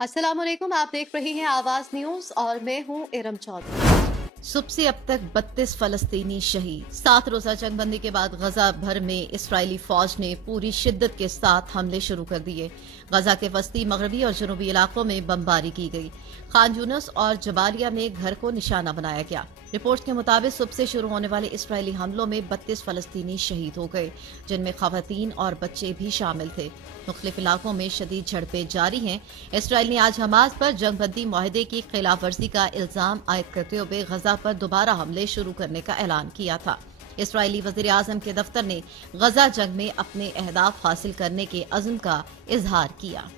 अस्सलाम वालेकुम। आप देख रही हैं आवाज न्यूज और मैं हूं इरम चौधरी। सुबह से अब तक 32 फलस्तीनी शहीद। 7 रोजा जंगबंदी के बाद गजा भर में इसराइली फौज ने पूरी शिद्दत के साथ हमले शुरू कर दिए। गजा के वस्ती, मगरबी और जनूबी इलाकों में बमबारी की गई। खान यूनस और जबालिया में घर को निशाना बनाया गया। रिपोर्ट के मुताबिक सुबह से शुरू होने वाले इसराइली हमलों में 32 फलस्तीनी शहीद हो गए, जिनमें खवातीन और बच्चे भी शामिल थे। मुख्तलिफ इलाकों में शदीद झड़पें जारी हैं। इसराइल ने आज हमास पर जंगबंदी मुआहदे की खिलाफ वर्जी का इल्जाम आयद करते हुए गजा पर दोबारा हमले शुरू करने का ऐलान किया था। इसराइली वजीर आजम के दफ्तर ने गजा जंग में अपने अहदाफ हासिल करने के अज़्म का इजहार किया।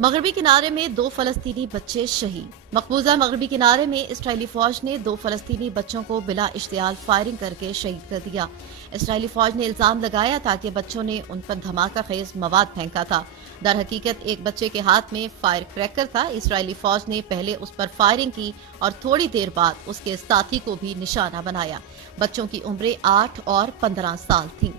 मगरबी किनारे में 2 फलस्तीनी बच्चे शहीद। मकबूजा मगरबी किनारे में इसराइली फौज ने 2 फलस्तीनी बच्चों को बिला इश्तियाल फायरिंग करके शहीद कर दिया। इसराइली फौज ने इल्जाम लगाया था कि बच्चों ने उन पर धमाका खेज मवाद फेंका था। दर हकीकत एक बच्चे के हाथ में फायर क्रैकर था। इसराइली फौज ने पहले उस पर फायरिंग की और थोड़ी देर बाद उसके साथी को भी निशाना बनाया। बच्चों की उम्रें 8 और 15 साल थीं।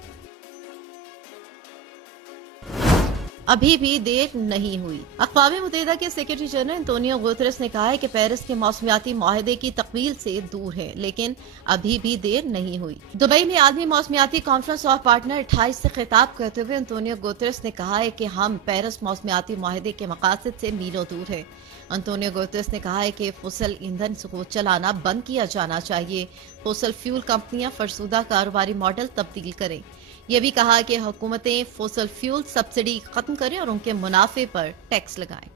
अभी भी देर नहीं हुई। अक़वाम मुत्तहिदा के सेक्रेटरी जनरल एंटोनियो गुतेरेस ने कहा है कि पेरिस के मौसमियाती मुआहदे की तकमील से दूर है, लेकिन अभी भी देर नहीं हुई। दुबई में आलमी मौसमियाती कॉन्फ्रेंस ऑफ पार्टनर 28 से खिताब करते हुए एंटोनियो गुतेरेस ने कहा है कि हम पेरिस मौसमियाती मुआहदे के मकासद से मीलों दूर है। एंटोनियो गुतेरेस ने कहा है कि फॉसिल ईंधन को चलाना बंद किया जाना चाहिए। फॉसिल फ्यूल कंपनियां फरसुदा कारोबारी मॉडल तब्दील करें। यह भी कहा कि हुकूमतें फॉसिल फ्यूल सब्सिडी खत्म करें और उनके मुनाफे पर टैक्स लगाएं।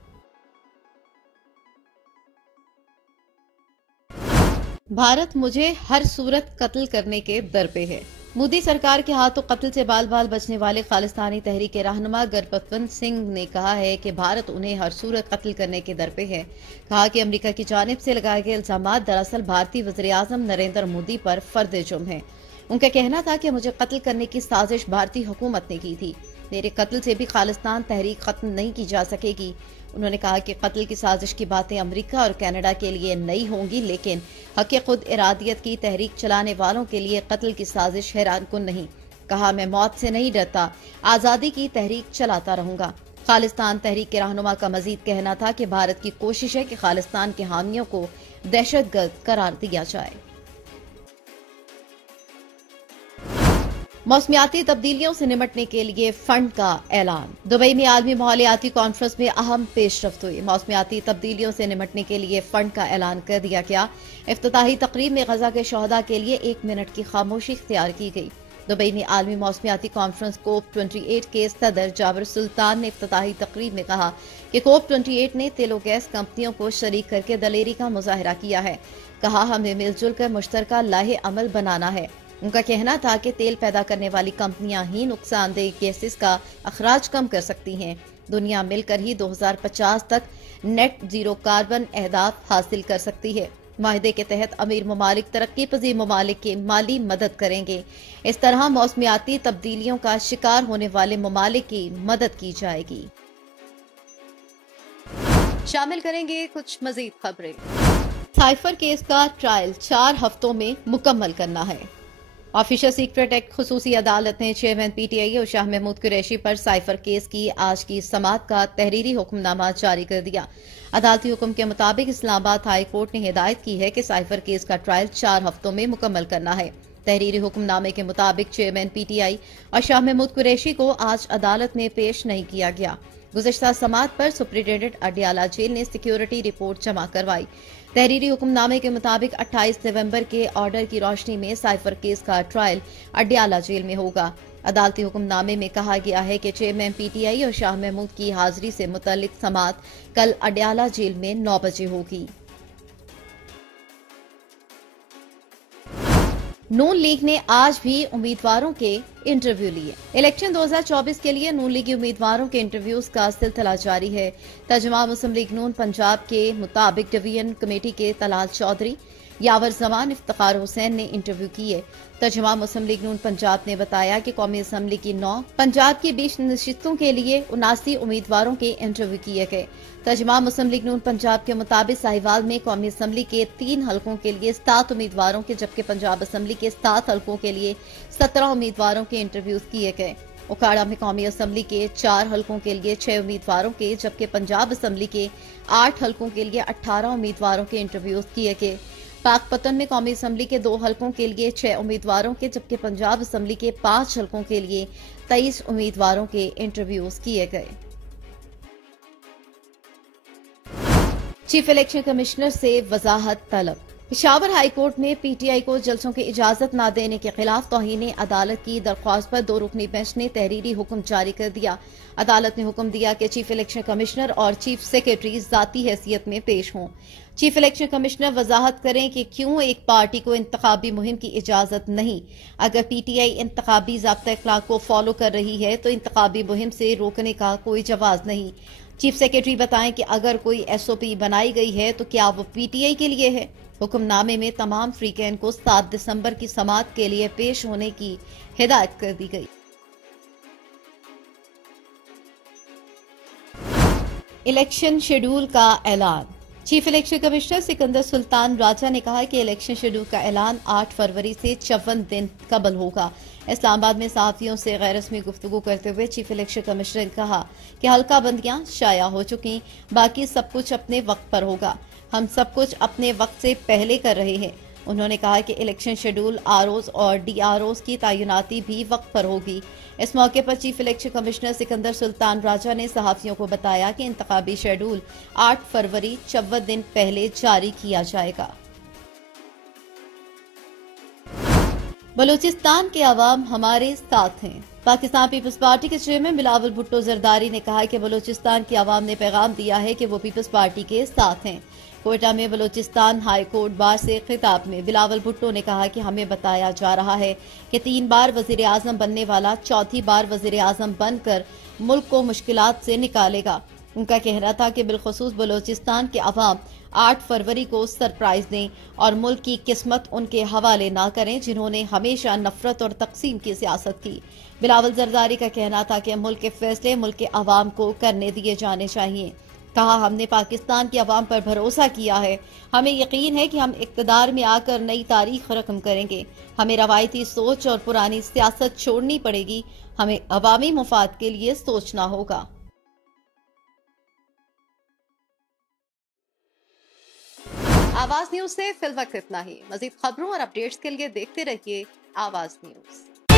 भारत मुझे हर सूरत कत्ल करने के दर पे है। मोदी सरकार के हाथों कत्ल से बाल बाल बचने वाले खालिस्तानी तहरीक के रहनुमा गुरबख्श सिंह ने कहा है कि भारत उन्हें हर सूरत कत्ल करने के दर पे है। कहा कि अमेरिका की जानिब से लगाए गए इल्जाम दरअसल भारतीय वज़ीर आज़म नरेंद्र मोदी पर फर्द जुर्म है। उनका कहना था कि मुझे कत्ल करने की साजिश भारतीय हुकूमत ने की थी। मेरे कत्ल से भी खालिस्तान तहरीक खत्म नहीं की जा सकेगी। उन्होंने कहा कि कत्ल की साजिश की बातें अमेरिका और कनाडा के लिए नई होंगी, लेकिन हक़ खुद इरादियत की तहरीक चलाने वालों के लिए कत्ल की साजिश हैरान कुन नहीं। कहा, मैं मौत से नहीं डरता, आज़ादी की तहरीक चलाता रहूंगा। खालिस्तान तहरीक के रहनुमा का मजीद कहना था कि भारत की कोशिश है कि खालिस्तान के हामियों को दहशतगर्द करार दिया जाए। मौसमियाती तब्दीलियों से निपटने के लिए फंड का ऐलान। दुबई में आलमी माहौलियाती कॉन्फ्रेंस में अहम पेशरफ्त हुई। मौसमियाती तब्दीलियों से निपटने के लिए फंड का ऐलान कर दिया गया। इफ्तिताही तकरीब में गजा के शोहदा के लिए 1 मिनट की खामोशी इख्तियार की गई। दुबई में आलमी मौसमियाती कॉन्फ्रेंस COP28 के सदर जाबिर सुल्तान ने इफ्तिताही तकरीब में कहा कि COP28 ने तेल और गैस कंपनियों को शरीक करके दलेरी का मुजाहरा किया है। कहा, हमें मिलजुल कर मुश्तरका लाहे अमल बनाना है। उनका कहना था कि तेल पैदा करने वाली कंपनियां ही नुकसानदेह गैसेस का अखराज कम कर सकती हैं। दुनिया मिलकर ही 2050 तक नेट जीरो कार्बन अहदाफ हासिल कर सकती है। माहिदे के तहत अमीर ममालिक तरक्की पजीर ममालिक की माली मदद करेंगे। इस तरह मौसमियाती तब्दीलियों का शिकार होने वाले ममालिक की मदद की जाएगी। शामिल करेंगे कुछ मजीद खबरें। साइफर केस का ट्रायल 4 हफ्तों में मुकम्मल करना है। ऑफिशियल सीक्रेट एक्ट खुसूसी अदालत ने चेयरमैन PTI और शाह महमूद कुरैशी पर साइफर केस की आज की समाअत का तहरीरी हुक्मनामा जारी कर दिया। अदालती हुक्म के मुताबिक इस्लामाबाद हाई कोर्ट ने हिदायत की है कि साइफर केस का ट्रायल 4 हफ्तों में मुकम्मल करना है। तहरीरी हुक्मनामे के मुताबिक चेयरमैन PTI और शाह महमूद कुरैशी को आज अदालत में पेश नहीं किया गया। गुज़श्ता समाअत पर सुप्रिंटेंडेंट अडियाला जेल ने सिक्योरिटी रिपोर्ट जमा करवाई। तहरीरी हुक्मनामे के मुताबिक 28 नवंबर के ऑर्डर की रोशनी में साइफर केस का ट्रायल अडियाला जेल में होगा। अदालती हुक्मनामे में कहा गया है कि चेयरमैन PTI और शाह महमूद की हाजिरी से मुतल्लिक समाअत कल अडियाला जेल में 9 बजे होगी। नून लीग ने आज भी उम्मीदवारों के इंटरव्यू लिए। इलेक्शन 2024 के लिए नून लीगी उम्मीदवारों के इंटरव्यूज का सिलसिला जारी है। तर्जुमा मुस्लिम लीग नून पंजाब के मुताबिक डिवीजन कमेटी के तलाल चौधरी, यावर जमान, इफ्तिखार हुसैन ने इंटरव्यू किए। तर्जुमा मुस्लिम लीग नून पंजाब ने बताया कि कौमी असम्बली की 9, पंजाब की 20 नशिस्तों के लिए 79 उम्मीदवारों के इंटरव्यू किए गए। तर्जुमा मुस्लिम लीग नून पंजाब के मुताबिक साहिवाल में कौमी असम्बली के 3 हलकों के लिए 7 उम्मीदवारों के, जबकि पंजाब असम्बली के 7 हलकों के लिए 17 उम्मीदवारों के इंटरव्यूज किए गए। उकाड़ा में कौमी असम्बली के 4 हलकों के लिए 6 उम्मीदवारों के, जबकि पंजाब असम्बली के 8 हलकों के लिए 18 उम्मीदवारों के इंटरव्यूज किए गए। पाकपतन में कौमी असम्बली के 2 हलकों के लिए 6 उम्मीदवारों के, जबकि पंजाब असम्बली के 5 हलकों के लिए 23 उम्मीदवारों के इंटरव्यूज किए गए। चीफ इलेक्शन कमिश्नर से वजाहत तलब। पेशावर हाई कोर्ट में पीटीआई को जलसों की इजाजत न देने के खिलाफ तौहीन अदालत की दरख्वास्त पर 2 रुकनी बेंच ने तहरीरी हुक्म जारी कर दिया। अदालत ने हुक्म दिया कि चीफ इलेक्शन कमिश्नर और चीफ सेक्रेटरी जाती हैसियत में पेश हों। चीफ इलेक्शन कमिश्नर वजाहत करें कि क्यों एक पार्टी को इंतखाबी मुहिम की इजाजत नहीं। अगर पीटीआई इंतखाबी ज़ाब्ता अखलाक को फॉलो कर रही है तो इंतखाबी मुहिम से रोकने का कोई जवाब नहीं। चीफ सेक्रेटरी बताएं कि अगर कोई एसओपी बनाई गई है तो क्या वो पीटीआई के लिए है। हुक्मनामे में तमाम फ्रीकैन को 7 दिसंबर की समाअत के लिए पेश होने की हिदायत कर दी गई। इलेक्शन शेड्यूल का ऐलान। Chief election commissioner Sikandar Sultan Raja ने कहा कि इलेक्शन शेड्यूल का ऐलान 8 फरवरी से 54 दिन कबल होगा। इस्लामाबाद में सहाफियों से गैर रस्मी गुफ्तगू करते हुए चीफ इलेक्शन कमिश्नर ने कहा कि हल्का बंदियां शाया हो चुकी, बाकी सब कुछ अपने वक्त पर होगा। हम सब कुछ अपने वक्त से पहले कर रहे हैं। उन्होंने कहा कि इलेक्शन शेड्यूल आरओज और डीआरओज की तैनाती भी वक्त पर होगी। इस मौके पर chief election commissioner Sikandar Sultan Raja ने सहाफियों को बताया कि इंतखाबी शेड्यूल 8 फरवरी 54 दिन पहले जारी किया जाएगा। बलूचिस्तान के अवाम हमारे साथ हैं। पाकिस्तान पीपल्स पार्टी के चेयरमैन बिलावल भुट्टो जरदारी ने कहा कि बलूचिस्तान के अवाम ने पैगाम दिया है कि वो पीपल्स पार्टी के साथ हैं। कोयटा में बलूचिस्तान हाई कोर्ट बार से खिताब में बिलावल भुट्टो ने कहा कि हमें बताया जा रहा है कि 3 बार वजीर आजम बनने वाला 4थी बार वजीर आजम बनकर मुल्क को मुश्किलात से निकालेगा। उनका कहना था कि बिलखुसूस बलूचिस्तान के अवाम 8 फरवरी को सरप्राइज दें और मुल्क की किस्मत उनके हवाले ना करें, जिन्होंने हमेशा नफरत और तकसीम की सियासत की। बिलावल जरदारी का कहना था कि मुल्क के फैसले मुल्क के अवाम को करने दिए जाने चाहिए। कहा, हमने पाकिस्तान के अवाम पर भरोसा किया है। हमें यकीन है कि हम इक़्तिदार में आकर नई तारीख रकम करेंगे। हमें रवायती सोच और पुरानी सियासत छोड़नी पड़ेगी। हमें अवामी मुफाद के लिए सोचना होगा। आवाज न्यूज से फिल वक्त इतना ही। मजीद खबरों और अपडेट्स के लिए देखते रहिए आवाज न्यूज।